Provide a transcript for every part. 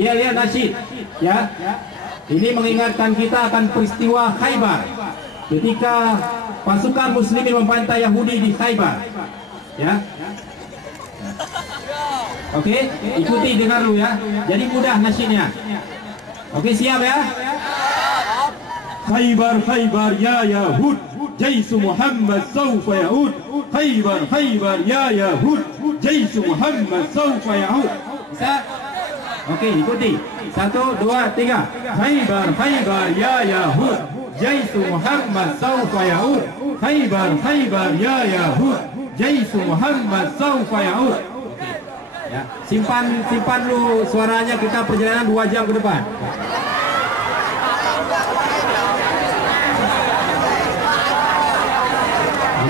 Ya, lihat nasyid. Ya. Ini mengingatkan kita akan peristiwa Khaybar. Ketika pasukan muslimin membantai Yahudi di Khaybar. Ya. Oke, ikuti dengar dulu ya. Jadi mudah nasyidnya. Oke, siap ya? Khaybar Khaybar ya Yahud, jaisu Muhammad sawfa yaud. Khaybar Khaybar ya Yahud, jaisu Muhammad sawfa yaud. Bisa? Oke, ikuti. 1, 2, 3. Khaybar Khaybar ya Yahud, jaisu Muhammad sawfa yaud. Khaybar Khaybar ya Yahud, jaisu Muhammad sawfa yaud. Ya, simpan dulu suaranya, kita perjalanan 2 jam ke depan.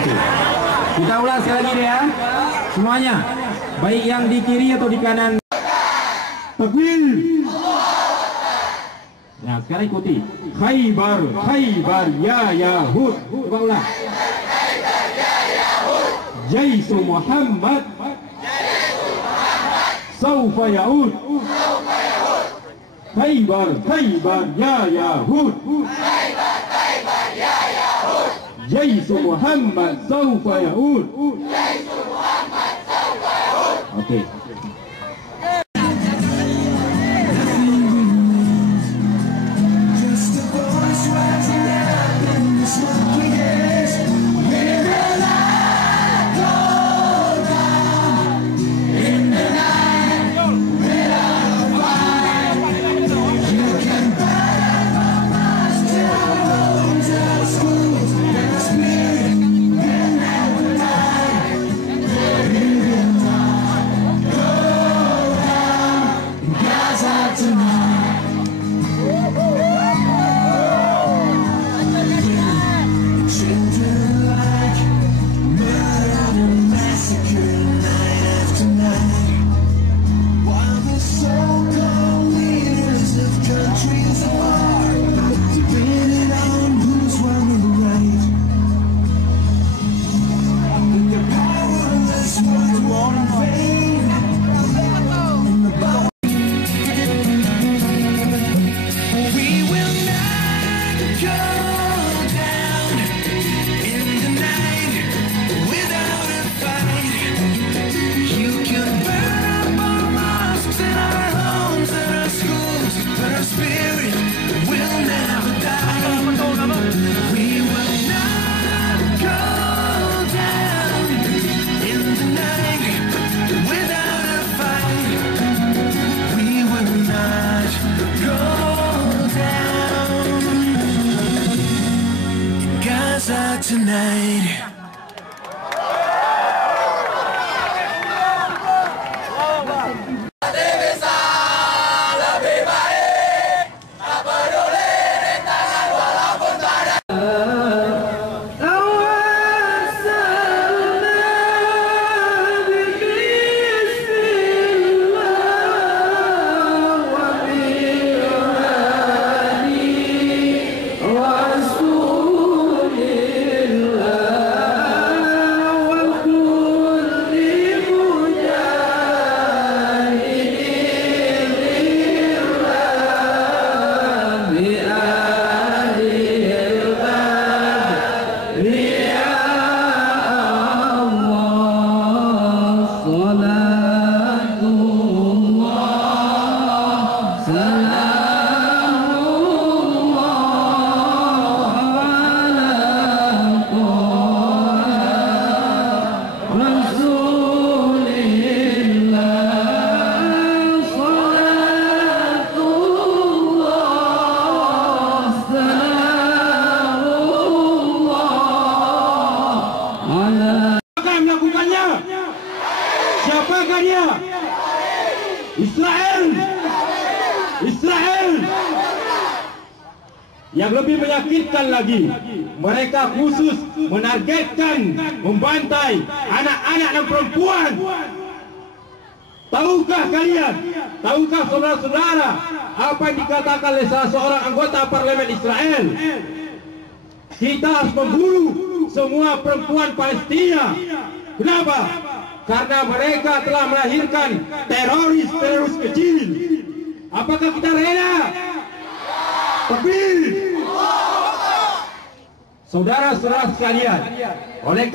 Oke. Kita ulang sekali lagi ya. Semuanya, baik yang di kiri atau di kanan. Takbir. Nah, sekarang ikuti. Khaybar Khaybar ya Yahud. Coba ulang. Jaisu Muhammad sawfa yaud. Khaybar Khaybar ya Yahud. Jaisu Muhammad sawfa yaud. Oke. Tonight. Siapakah dia? Israel. Israel. Yang lebih menyakitkan lagi, mereka khusus menargetkan, membantai anak-anak dan perempuan. Tahukah kalian, tahukah saudara-saudara apa yang dikatakan oleh salah seorang anggota parlemen Israel? Kita harus membunuh semua perempuan Palestina. Kenapa? Karena mereka telah melahirkan teroris-teroris kecil. Apakah kita rela? Tapi saudara-saudara sekalian, oleh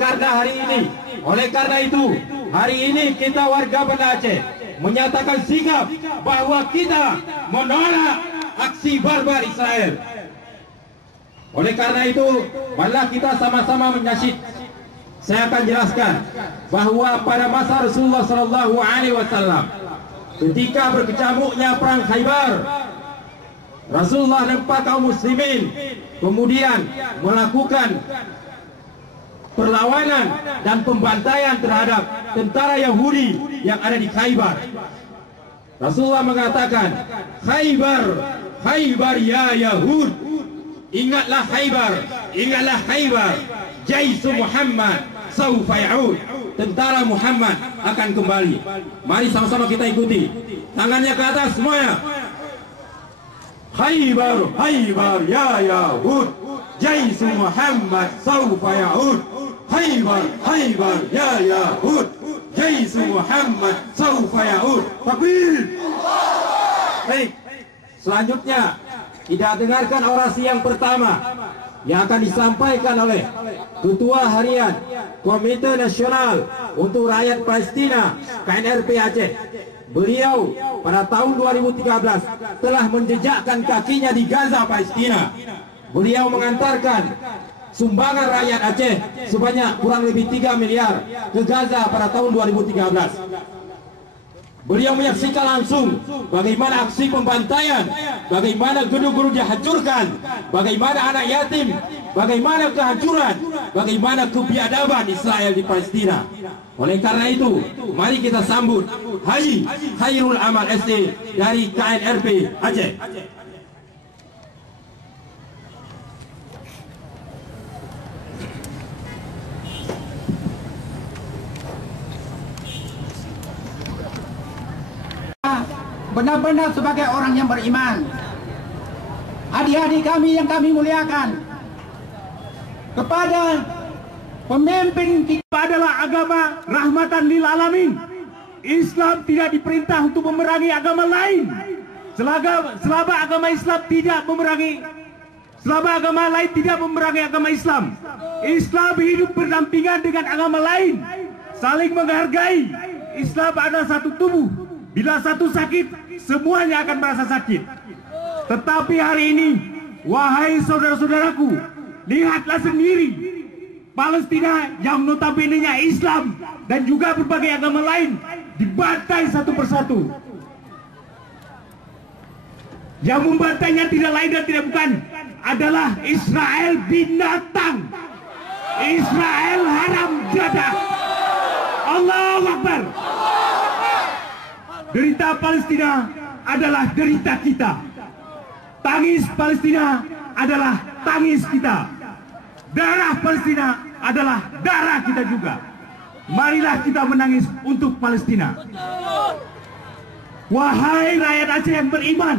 karena itu hari ini kita warga Banda Aceh menyatakan sikap bahwa kita menolak aksi barbar Israel. Oleh karena itu, marilah kita sama-sama menyasyid. Saya akan jelaskan bahwa pada masa Rasulullah SAW, ketika berkecamuknya perang Khaybar, Rasulullah dan para kaum muslimin kemudian melakukan perlawanan dan pembantaian terhadap tentara Yahudi yang ada di Khaybar. Rasulullah mengatakan, Khaybar ya Yahud, ingatlah Khaybar, Jaisu Muhammad saufa ya'ud, tentara Muhammad akan kembali. Mari sama-sama kita ikuti, tangannya ke atas semuanya. Khaybar ya Yahud, Jaisu Muhammad saufa ya'ud. Khaybar ya Yahud, Jaisu Muhammad saufa ya'ud. Takbir. Baik, selanjutnya kita dengarkan orasi yang pertama yang akan disampaikan oleh Ketua Harian Komite Nasional untuk Rakyat Palestina KNRP Aceh. Beliau pada tahun 2013 telah menjejakkan kakinya di Gaza, Palestina. Beliau mengantarkan sumbangan rakyat Aceh sebanyak kurang lebih 3 miliar ke Gaza pada tahun 2013. Beliau menyaksikan langsung bagaimana aksi pembantaian, bagaimana gedung-gedung dihancurkan, bagaimana anak yatim, bagaimana kehancuran, bagaimana kebiadaban Israel di Palestina. Oleh karena itu, mari kita sambut Haji Khairul Amal SE dari KNRP Aceh. Benar-benar sebagai orang yang beriman, adik-adik kami yang kami muliakan, kepada pemimpin kita adalah agama rahmatan lil alamin. Islam tidak diperintah untuk memerangi agama lain. Selama agama Islam tidak memerangi, selama agama lain tidak memerangi agama Islam. Islam hidup berdampingan dengan agama lain, saling menghargai. Islam adalah satu tubuh. Bila satu sakit, semuanya akan merasa sakit. Tetapi hari ini, wahai saudara-saudaraku, lihatlah sendiri, Palestina yang notabene-nya Islam dan juga berbagai agama lain dibantai satu persatu. Yang membantainya tidak lain dan tidak bukan adalah Israel binatang, Israel haram jadah. Allahu Akbar. Derita Palestina adalah derita kita. Tangis Palestina adalah tangis kita. Darah Palestina adalah darah kita juga. Marilah kita menangis untuk Palestina. Wahai rakyat Aceh yang beriman,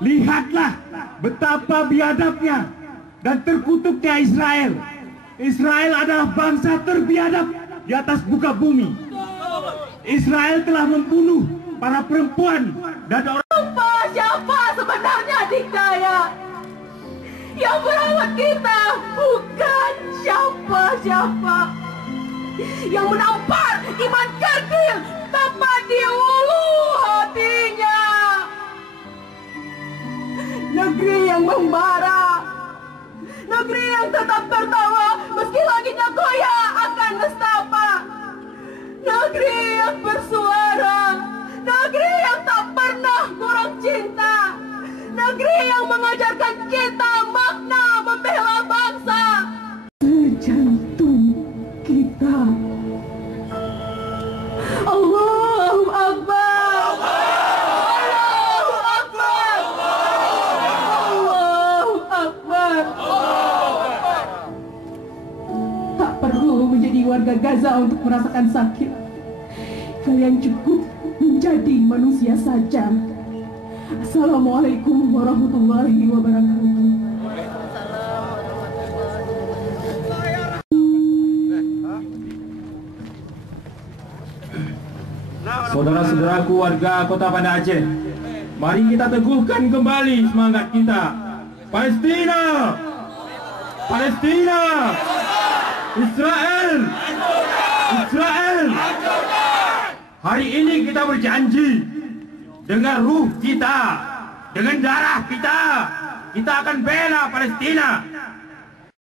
lihatlah betapa biadabnya dan terkutuknya Israel. Israel adalah bangsa terbiadab di atas muka bumi. Israel telah membunuh para perempuan dan orang. Siapa sebenarnya dikdaya? Yang merawat kita bukan siapa-siapa. Yang menampar iman kerdil tepat di ulu hatinya. Negeri yang membara, negeri yang tetap tertawa meski langitnya goyah akan nestapa. Negeri yang bersuara, negeri yang tak pernah kurang cinta, negeri yang mengajarkan kita makna membela bangsa. Sejantung kita. Allahu Akbar. Allahu Akbar. Allahu Akbar. Tak perlu menjadi warga Gaza untuk merasakan sakit. Kalian cukup menjadi manusia saja. Assalamualaikum warahmatullahi wabarakatuh. Saudara-saudaraku warga Kota Banda Aceh, Mari kita teguhkan kembali semangat kita. Palestina! Palestina! Israel! Israel! Hari ini kita berjanji dengan ruh kita, dengan darah kita akan bela Palestina.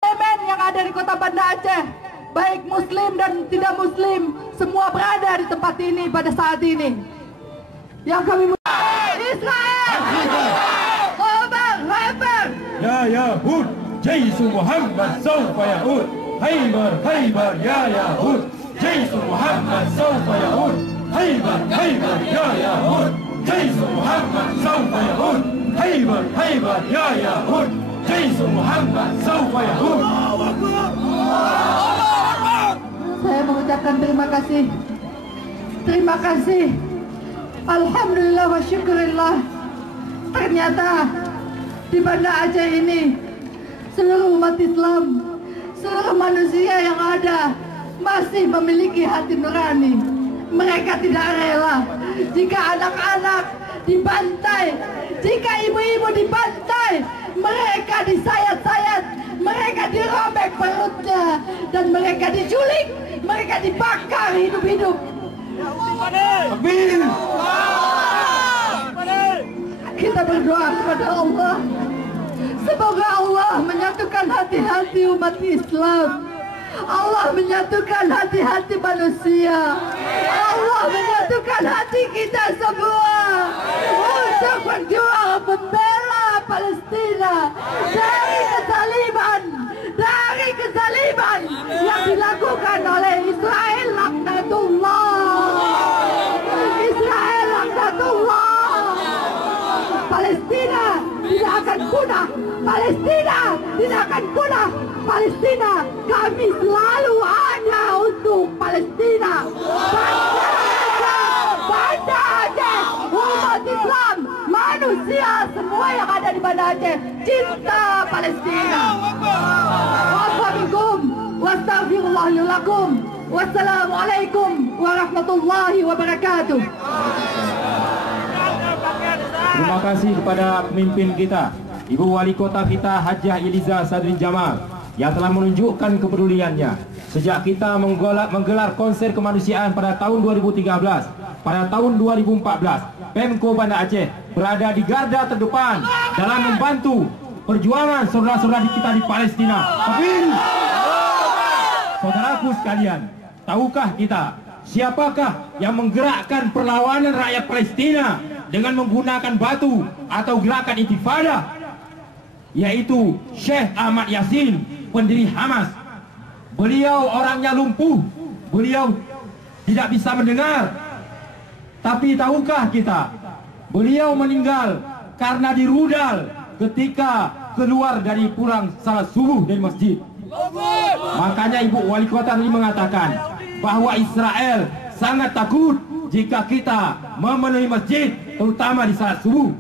Elemen yang ada di kota Banda Aceh, baik muslim dan tidak muslim, semua berada di tempat ini pada saat ini. Yang kami Israel! Khaybar! Ya Yahud, Jaisu Muhammad sawfa ya'ud. Khaybar, ya Yahud, Jaisu Muhammad sawfa ya'ud. Khaybar, ya Yahud, Jaisu Muhammad sawfa ya'ud. Khaybar, ya Yahud, Jaisu Muhammad sawfa ya'ud. Saya mengucapkan terima kasih. Terima kasih. Alhamdulillah wa syukurillah. Ternyata di Banda Aceh ini seluruh umat Islam, seluruh manusia yang ada masih memiliki hati nurani. Mereka tidak rela jika anak-anak dibantai, jika ibu-ibu dibantai, mereka disayat-sayat, mereka dirobek perutnya, dan mereka diculik, mereka dibakar hidup-hidup. Kita berdoa kepada Allah, semoga Allah menyatukan hati-hati umat Islam, Allah menyatukan hati-hati manusia, Allah menyatukan hati kita semua untuk berjuang membela Palestina dari kezaliman yang dilakukan oleh Israel laknatullah. Israel laknatullah. Palestina tidak akan punah. Palestina tidak akan punah. Palestina, kami selalu ada untuk Palestina. Banda Aceh, umat Islam, manusia semua yang ada di Banda Aceh cinta Palestina. Wassalamualaikum wastaghfirullahaladzim. Wassalamualaikum warahmatullahi wabarakatuh. Terima kasih kepada pemimpin kita, Ibu Wali Kota kita Hajah Eliza Sadrin Jamal, yang telah menunjukkan kepeduliannya sejak kita menggelar konser kemanusiaan pada tahun 2013. Pada tahun 2014, Pemko Banda Aceh berada di garda terdepan dalam membantu perjuangan saudara-saudara kita di Palestina. Tapi, saudaraku sekalian, tahukah kita siapakah yang menggerakkan perlawanan rakyat Palestina dengan menggunakan batu atau gerakan intifada? Yaitu Syekh Ahmad Yasin, pendiri Hamas. Beliau orangnya lumpuh, beliau tidak bisa mendengar. Tapi tahukah kita, beliau meninggal karena dirudal ketika keluar dari pulang salat subuh dari masjid. Makanya Ibu Wali Kota tadi mengatakan bahwa Israel sangat takut jika kita memenuhi masjid, terutama di salat subuh.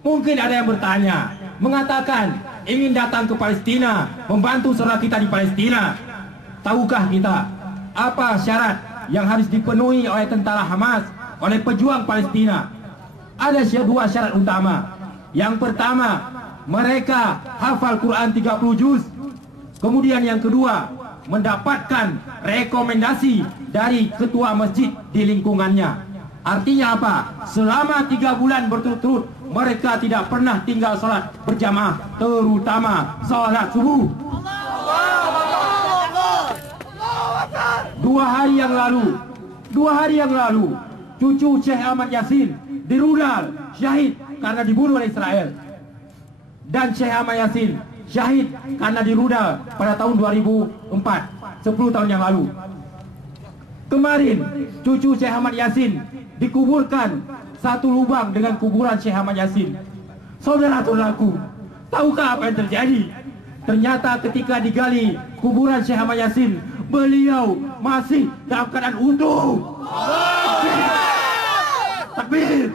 Mungkin ada yang bertanya, mengatakan ingin datang ke Palestina, membantu saudara kita di Palestina. Tahukah kita apa syarat yang harus dipenuhi oleh tentara Hamas, oleh pejuang Palestina? Ada dua syarat utama. Yang pertama, mereka hafal Quran 30 juz. Kemudian yang kedua, mendapatkan rekomendasi dari ketua masjid di lingkungannya. Artinya apa? Selama 3 bulan berturut-turut mereka tidak pernah tinggal sholat berjamaah, terutama sholat subuh. 2 hari yang lalu, cucu Syekh Ahmad Yasin dirudal syahid karena dibunuh oleh Israel. Dan Syekh Ahmad Yasin syahid karena dirudal pada tahun 2004, 10 tahun yang lalu. Kemarin cucu Syekh Ahmad Yasin dikuburkan satu lubang dengan kuburan Syekh Ahmad Yasin. Saudara-saudaraku, tahukah apa yang terjadi? Ternyata ketika digali kuburan Syekh Ahmad Yasin, beliau masih dalam keadaan utuh. Takbir.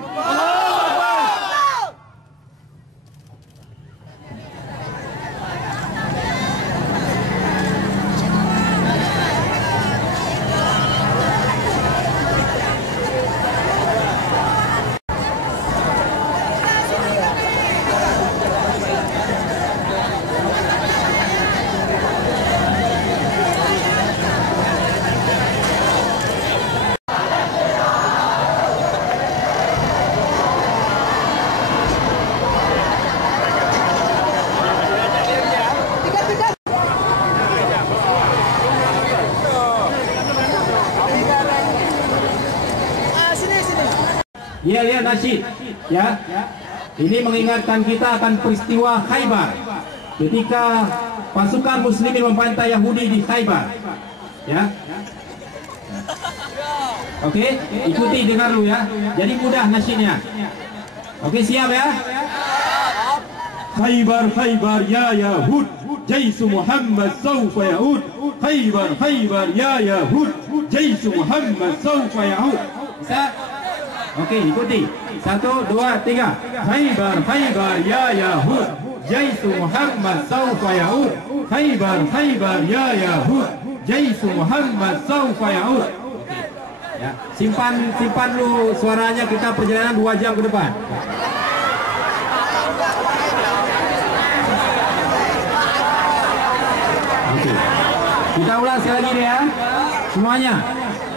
Ya nasyid. Ya. Ini mengingatkan kita akan peristiwa Khaybar. Ketika pasukan muslimin membantai Yahudi di Khaybar. Ya. Oke, ikuti dengar dulu ya. Jadi mudah nasyidnya. Oke, siap ya? Khaybar Khaybar ya Yahud, jaisu Muhammad sawfa yaud. Khaybar Khaybar ya Yahud, jaisu Muhammad sawfa yaud. Bisa? Oke, ikuti. 1, 2, 3. Khaybar Khaybar ya Yahud, jaisu Muhammad sawfa yaud. Khaybar Khaybar ya Yahud, jaisu Muhammad sawfa yaud. Ya, simpan dulu suaranya, kita perjalanan 2 jam ke depan. Oke. Kita ulang sekali lagi ya. Semuanya,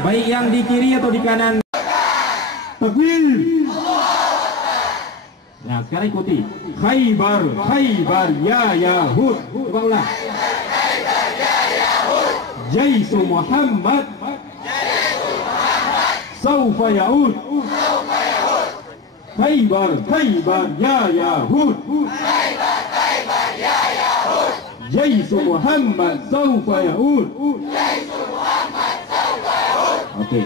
baik yang di kiri atau di kanan. Takbir. Nah, sekarang ikuti. Khaybar Khaybar ya Yahud. Coba ulang. Jaisu Muhammad sawfa yaud. Khaybar Khaybar ya Yahud. Jaisu Muhammad sawfa yaud. Oke.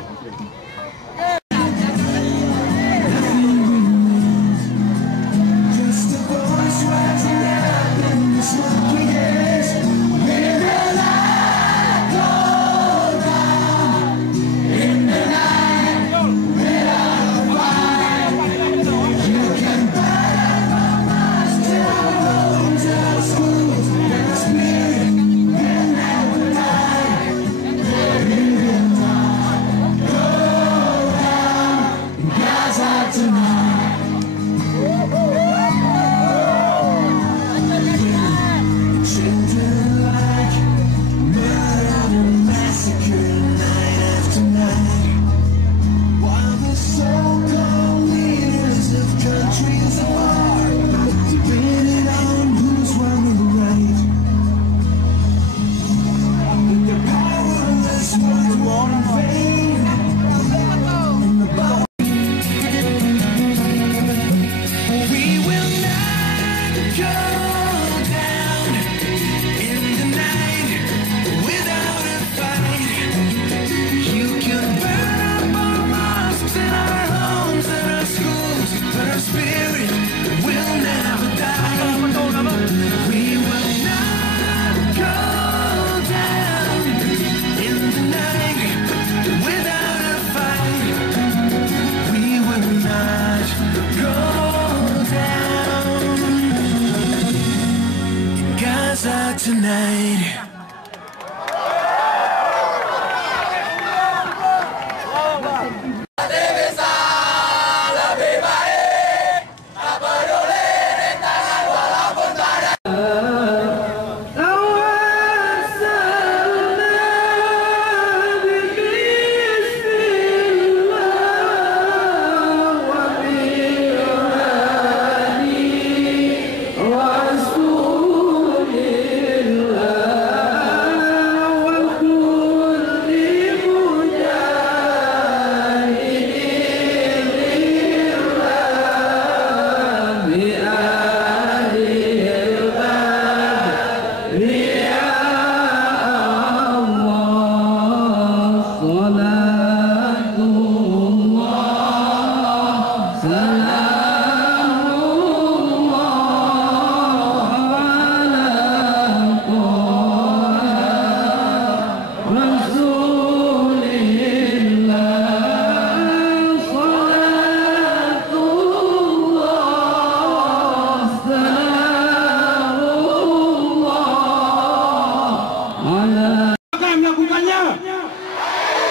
Tonight.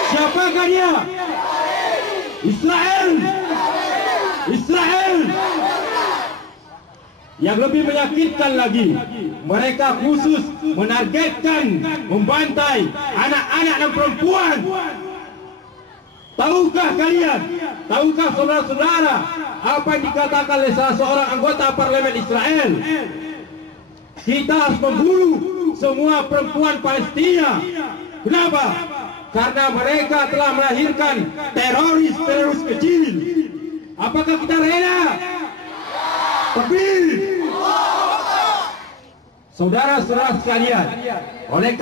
Siapakah dia? Israel. Yang lebih menyakitkan lagi, mereka khusus menargetkan, membantai anak-anak dan perempuan. Tahukah kalian, tahukah saudara-saudara apa yang dikatakan oleh salah seorang anggota parlemen Israel? Kita harus membunuh semua perempuan Palestina. Kenapa? Karena mereka telah melahirkan teroris kecil. Apakah kita rela? Takbir! Saudara-saudara sekalian, oleh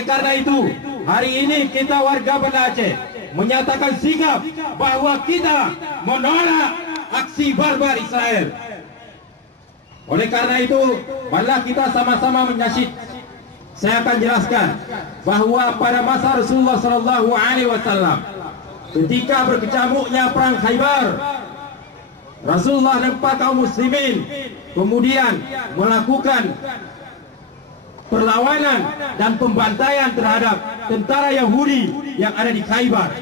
karena itu, hari ini kita warga Banda Aceh menyatakan sikap bahwa kita menolak aksi barbar Israel. Oleh karena itu, marilah kita sama-sama menyasyid. Saya akan jelaskan bahwa pada masa Rasulullah SAW, ketika berkecamuknya perang Khaybar, Rasulullah dan para kaum muslimin kemudian melakukan perlawanan dan pembantaian terhadap tentara Yahudi yang ada di Khaybar.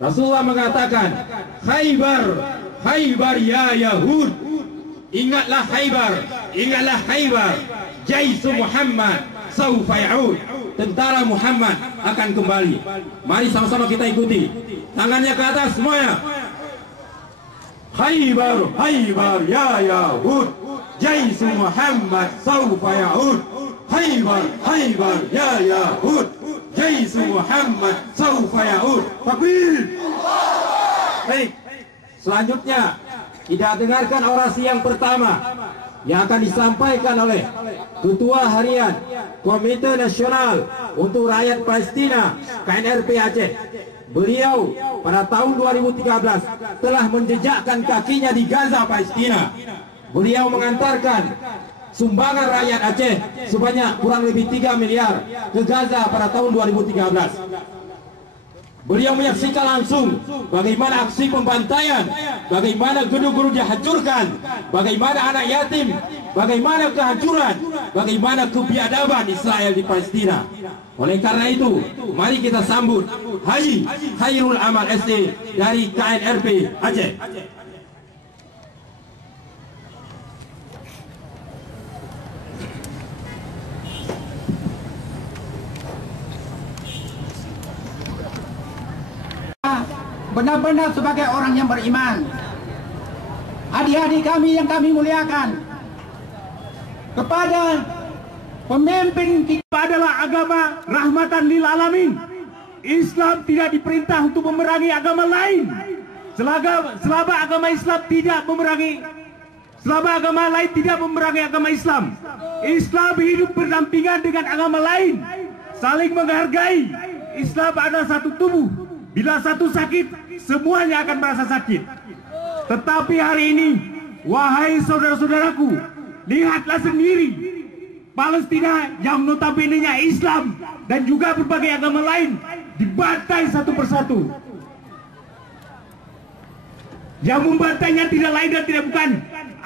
Rasulullah mengatakan, Khaybar ya Yahud, ingatlah Khaybar, Jaisu Muhammad saufa ya'ud, tentara Muhammad akan kembali. Mari sama-sama kita ikuti, tangannya ke atas semuanya. Khaybar ya Yahud, Jaisu Muhammad saufa ya'ud. Khaybar ya Yahud, Jaisu Muhammad saufa ya'ud. Takbir! Baik, selanjutnya kita dengarkan orasi yang pertama yang akan disampaikan oleh Ketua Harian Komite Nasional untuk Rakyat Palestina KNRP Aceh. Beliau pada tahun 2013 telah menjejakkan kakinya di Gaza, Palestina. Beliau mengantarkan sumbangan rakyat Aceh sebanyak kurang lebih 3 miliar ke Gaza pada tahun 2013. Beliau menyaksikan langsung bagaimana aksi pembantaian, bagaimana gedung-gedung dihancurkan, bagaimana anak yatim, bagaimana kehancuran, bagaimana kebiadaban Israel di Palestina. Oleh karena itu, mari kita sambut Haji Khairul Amal SE dari KNRP Aceh. Benar-benar sebagai orang yang beriman, adik-adik kami yang kami muliakan, kepada pemimpin kita adalah agama rahmatan lil alamin. Islam tidak diperintah untuk memerangi agama lain. Selama agama Islam tidak memerangi, selama agama lain tidak memerangi agama Islam. Islam hidup berdampingan dengan agama lain, saling menghargai. Islam adalah satu tubuh. Bila satu sakit, semuanya akan merasa sakit. Tetapi hari ini, wahai saudara-saudaraku, lihatlah sendiri, Palestina yang notabene-nya Islam dan juga berbagai agama lain dibantai satu persatu. Yang membantainya tidak lain dan tidak bukan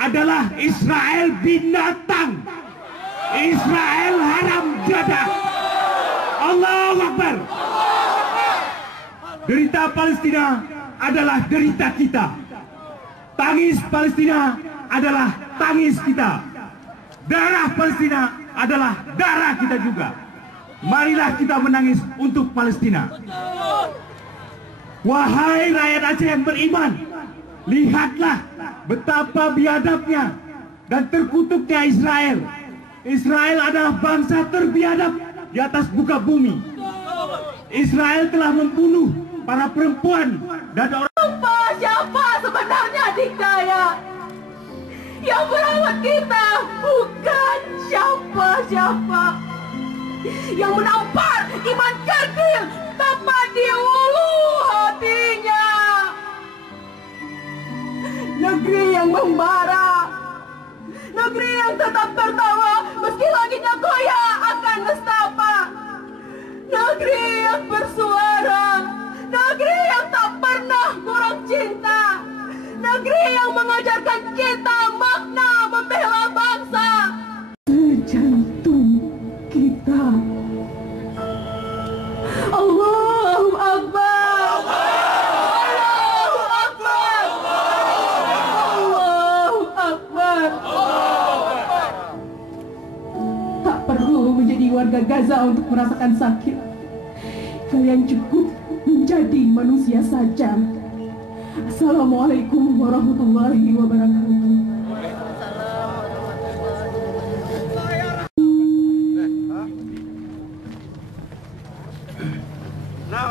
adalah Israel binatang, Israel haram jadah. Allahu Akbar. Derita Palestina adalah derita kita. Tangis Palestina adalah tangis kita. Darah Palestina adalah darah kita juga. Marilah kita menangis untuk Palestina. Wahai rakyat Aceh yang beriman, lihatlah betapa biadabnya dan terkutuknya Israel. Israel adalah bangsa terbiadab di atas muka bumi. Israel telah membunuh para perempuan dan orang. Siapa sebenarnya dikdaya? Yang merawat kita bukan siapa-siapa. Yang menampar iman kerdil tepat di ulu hatinya. Negeri yang membara, negeri yang tetap tertawa meski langitnya goyah akan nestapa. Negeri yang bersuara, negeri yang tak pernah kurang cinta, negeri yang mengajarkan kita makna membela bangsa. Sejantung kita. Allahu Akbar. Allahu Akbar. Allahu Akbar. Tak perlu menjadi warga Gaza untuk merasakan sakit. Kalian cukup menjadi manusia saja. Assalamualaikum warahmatullahi wabarakatuh.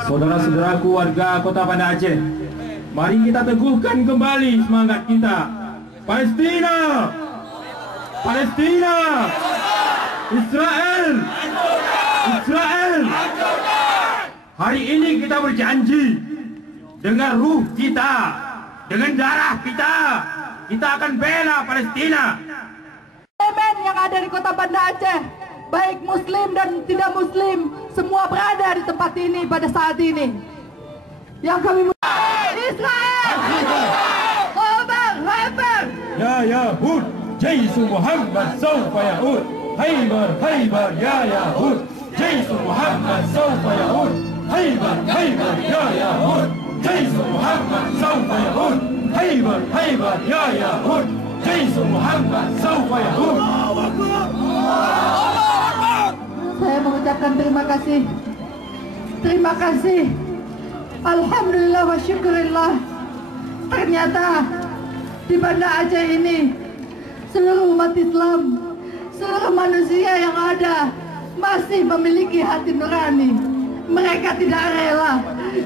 Saudara-saudaraku warga Kota Banda Aceh, Mari kita teguhkan kembali semangat kita. Palestina! Palestina! Israel! Israel! Hari ini kita berjanji dengan ruh kita, dengan darah kita akan bela Palestina. Elemen yang ada di kota Banda Aceh, baik muslim dan tidak muslim, semua berada di tempat ini pada saat ini. Yang kami Israel! Khaybar! Ya Yahud, Jaisu Muhammad sawfa yahud. Khaybar, Khaybar, ya Yahud, Jaisu Muhammad sawfa yahud. Khaybar, Khaybar, ya Yahud, Jaisu Muhammad sawfa yahud. Khaybar, Khaybar, ya Yahud, Jaisu Muhammad sawfa yahud. Saya mengucapkan terima kasih. Terima kasih. Alhamdulillah wa syukurillah. Ternyata di Banda Aceh ini seluruh umat Islam, seluruh manusia yang ada masih memiliki hati nurani. Mereka tidak rela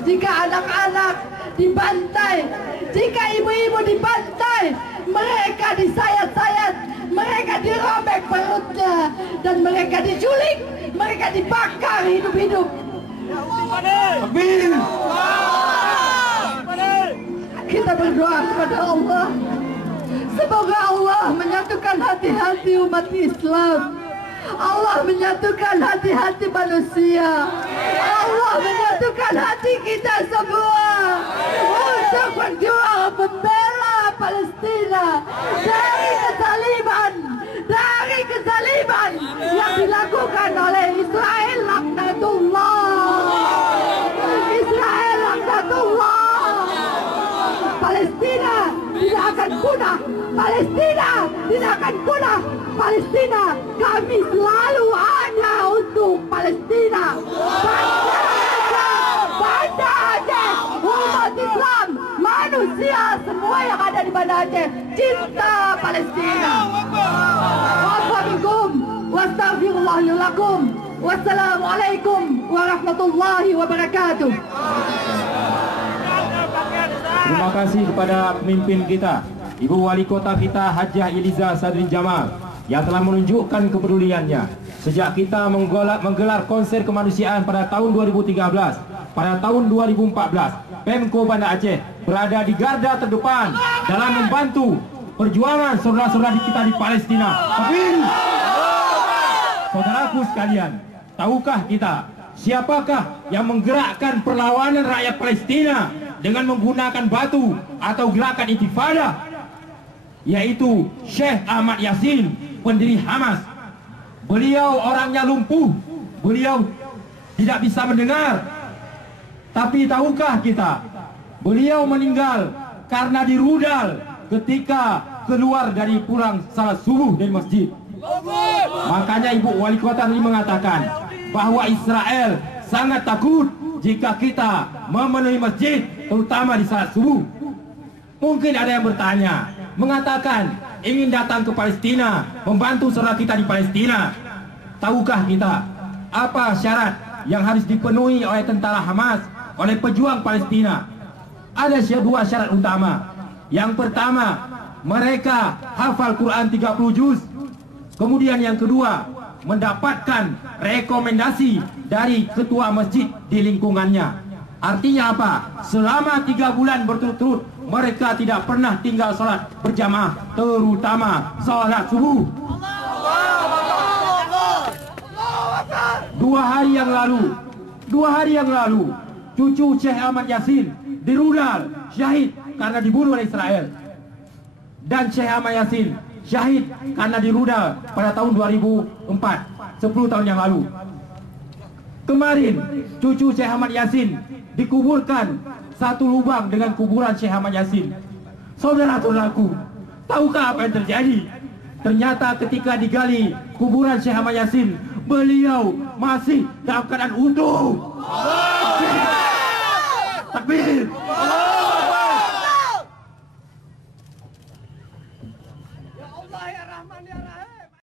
jika anak-anak dibantai, jika ibu-ibu dibantai, mereka disayat-sayat, mereka dirobek perutnya, dan mereka diculik, mereka dibakar hidup-hidup. Kita berdoa kepada Allah, semoga Allah menyatukan hati-hati umat Islam, Allah menyatukan hati-hati manusia, Allah menyatukan hati kita semua untuk berjuang membela Palestina dari kezaliman yang dilakukan oleh Israel laknatullah. Israel laknatullah. Palestina tidak akan punah. Palestina tidak akan punah. Palestina, kami selalu ada untuk Palestina. Banda Aceh, umat Islam, manusia semua yang ada di Banda Aceh cinta Palestina. Wassalamualaikum wastaghfirullahaladzim. Wassalamualaikum warahmatullahi wabarakatuh. Terima kasih kepada pemimpin kita, Ibu Wali Kota kita Hajah Eliza Sadrin Jamal, yang telah menunjukkan kepeduliannya sejak kita menggelar konser kemanusiaan pada tahun 2013. Pada tahun 2014, Pemko Banda Aceh berada di garda terdepan dalam membantu perjuangan saudara-saudara kita di Palestina. Tapi, saudaraku sekalian, tahukah kita siapakah yang menggerakkan perlawanan rakyat Palestina dengan menggunakan batu atau gerakan intifada? Yaitu Syekh Ahmad Yasin, pendiri Hamas. Beliau orangnya lumpuh, beliau tidak bisa mendengar. Tapi tahukah kita, beliau meninggal karena dirudal ketika keluar dari pulang salat subuh dari masjid. Makanya Ibu Wali Kota ini mengatakan bahwa Israel sangat takut jika kita memenuhi masjid, terutama di salat subuh. Mungkin ada yang bertanya, mengatakan ingin datang ke Palestina, membantu saudara kita di Palestina. Tahukah kita apa syarat yang harus dipenuhi oleh tentara Hamas, oleh pejuang Palestina? Ada dua syarat utama. Yang pertama, mereka hafal Quran 30 juz. Kemudian yang kedua, mendapatkan rekomendasi dari ketua masjid di lingkungannya. Artinya apa? Selama 3 bulan berturut-turut mereka tidak pernah tinggal sholat berjamaah, terutama sholat subuh. 2 hari yang lalu, cucu Syekh Ahmad Yasin dirudal syahid karena dibunuh oleh Israel. Dan Syekh Ahmad Yasin syahid karena dirudal pada tahun 2004, 10 tahun yang lalu. Kemarin cucu Syekh Ahmad Yasin dikuburkan satu lubang dengan kuburan Syekh Ahmad Yasin. Saudara-saudaraku, tahukah apa yang terjadi? Ternyata ketika digali kuburan Syekh Ahmad Yasin, beliau masih dalam keadaan utuh. Takbir.